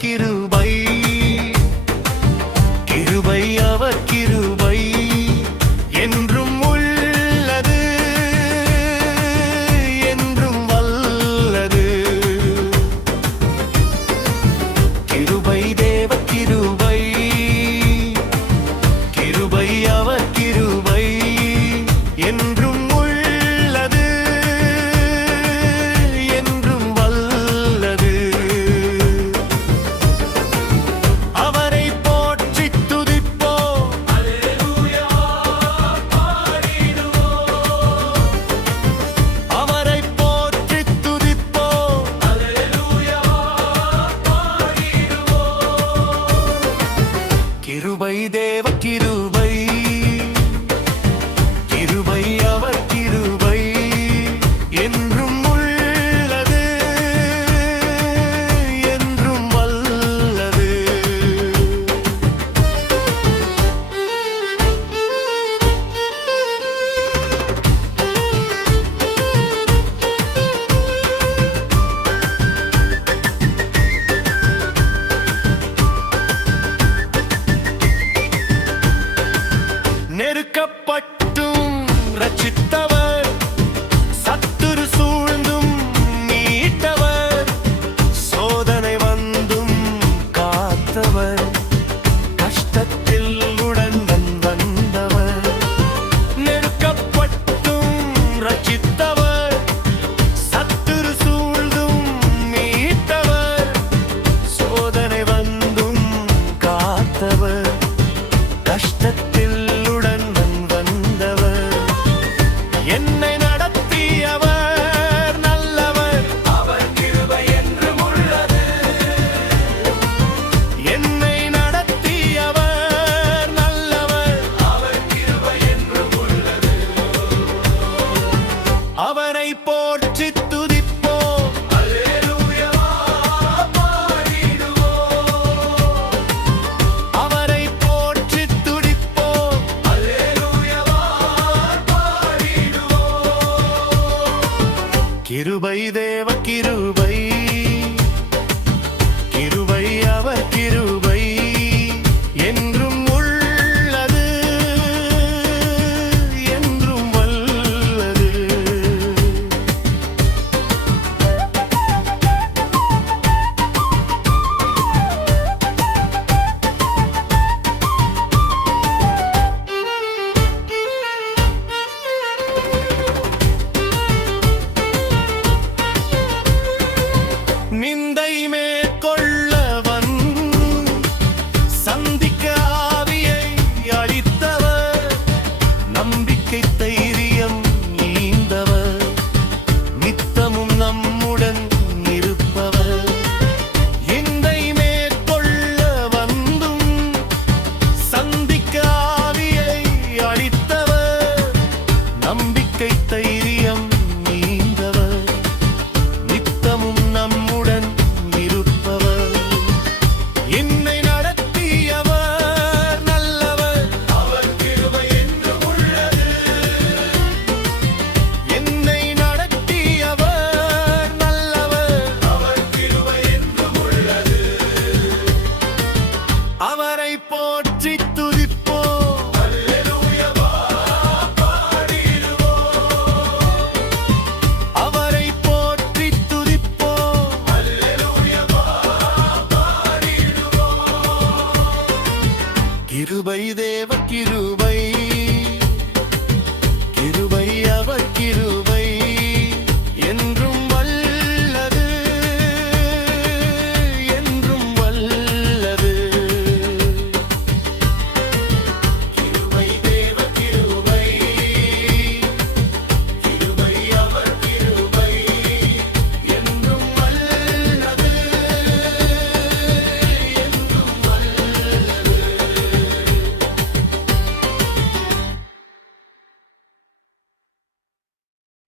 கிருபை கிருபை அவர் கிருபை என்றும் உள்ளது என்றும் வல்லது கிருபை தேவ கிருபை கிருபை அவர் கிருபை என்றும் உள்ளது என்றும் வல்லது அவரை போற்றி துதிப்போம் அல்லேலூயா பாடிடுவோம் அவரை போற்றி துதிப்போம் அல்லேலூயா பாடிடுவோம் கிருபை தேவ கிருபை கிருபை அவர் கிருபை என்றும் உள்ளது என்றும் வல்லது நெருக்கப்பட்டும் ரட்சித்தவர் சத்துரு சூழ்ந்தும் மீட்டவர் சோதனை வந்தும் காத்தவர் கஷ்டத்தில் உடன் வந்தவர் நெருக்கப்பட்டும் ரட்சித்தவர் சத்துரு சூழ்ந்தும் மீட்டவர் சோதனை வந்தும் காத்தவர் கஷ்டத்தில் உடன் வந்தவர் என்னை நடத்தியவர் நல்லவர் அவர் கிருபை என்றும் உள்ளது என்னை நடத்தியவர் நல்லவர் அவர் கிருபை என்றும் உள்ளது அவரை போற்றி துதிப்போம் அல்லேலூயா பாடிடுவோம் அவரை போற்றி துதிப்போம் அல்லேலூயா பாடிடுவோம் கிருபை தேவ கிருபை கிருபை அவர் கிருபை என்றும் உள்ளது என்றும் வல்லது நிந்தை மேற்கொள்ளவன் சந்திக்க ஆவியை அளித்தவர் நம்பிக்கை தைரியம் ஈந்தவர் நித்தமும் நம்முடன் இருப்பவர் நிந்தை மேற்கொள்ள வந்தும் சந்திக்க ஆவியை அளித்தவர் நம்பிக்கை தைரியம் ஈந்தவர் நித்தமும் நம்முடன் இருப்பவர் என்னை நடத்தியவர் நல்லவர் அவர் கிருபை என்றும் உள்ளது என்னை நடத்தியவர் நல்லவர் அவர் கிருபை என்றும் உள்ளது அவரை போற்றி துதிப்போம் அல்லேலூயா பாடிடுவோம் அவரை போற்றி துதிப்போம் அல்லேலூயா பாடிடுவோம் கிருபை தேவ கிருபை